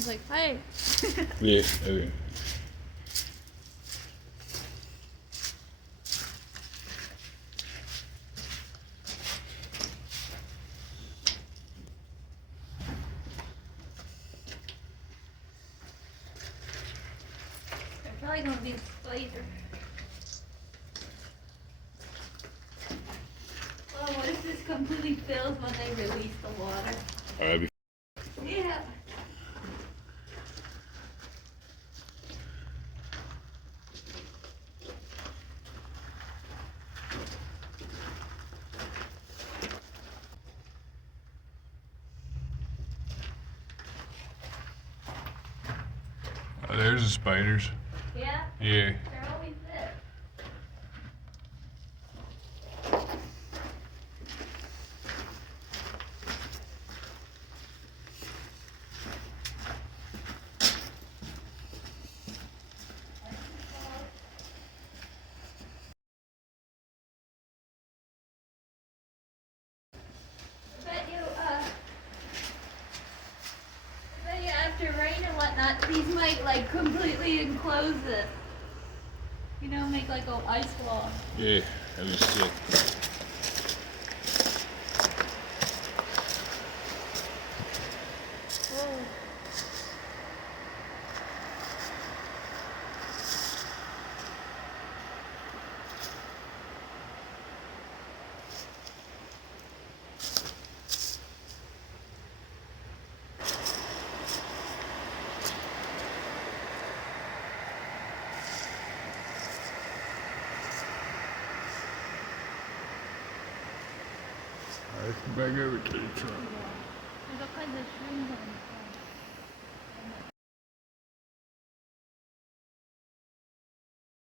was like, hey. Yeah, okay. They're probably gonna be spider. Oh, what if this completely fills when they release the water? That'd be Yeah. there's the spiders. Yeah? Yeah. They're always there. I bet you after rain and whatnot, these might like completely enclose it. You know, make like a ice wall. Yeah, that'd be sick. Whoa. Alright, come back over to the truck. There's all kinds of shrooms on it.